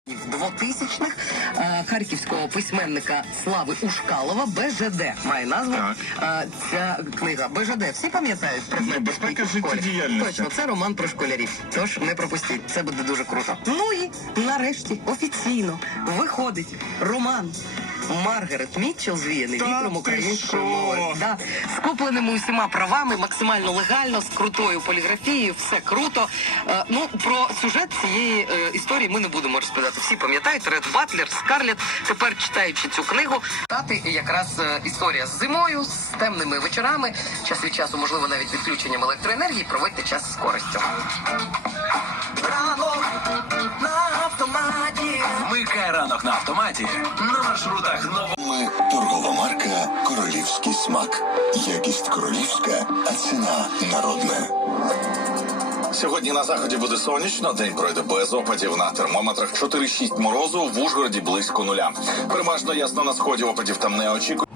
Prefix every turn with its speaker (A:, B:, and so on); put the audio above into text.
A: 2000-х харківського письменника Слави Ушкалова «БЖД» має назву. Ця книга «БЖД» всі пам'ятають предмет безпеки в школі? Точно, це роман про школярів. Тож не пропустіть, це буде дуже круто. Ну і нарешті офіційно виходить роман Маргарет Мітчелл «Звіяний вітром українською мовою». Да. З купленими усіма правами, максимально легально, з крутою поліграфією, все круто. Ну, про сюжет цієї історії ми не будемо розповідати. Всі пам'ятають, Ред Батлер, Скарлетт. Тепер, читаючи цю книгу, стати якраз історія з зимою, з темними вечорами, час від часу, можливо, навіть відключенням електроенергії, проводьте час з користю.
B: Вмикай ранок на автоматі на маршрутах нового.
C: Торгова марка «Королівський смак». Якість королівська, а ціна народна.
D: Сьогодні на заході буде сонячно, день пройде без опадів, на термометрах 4-6 морозу, в Ужгороді близько нуля. Переважно ясно на сході, опадів там не очікують.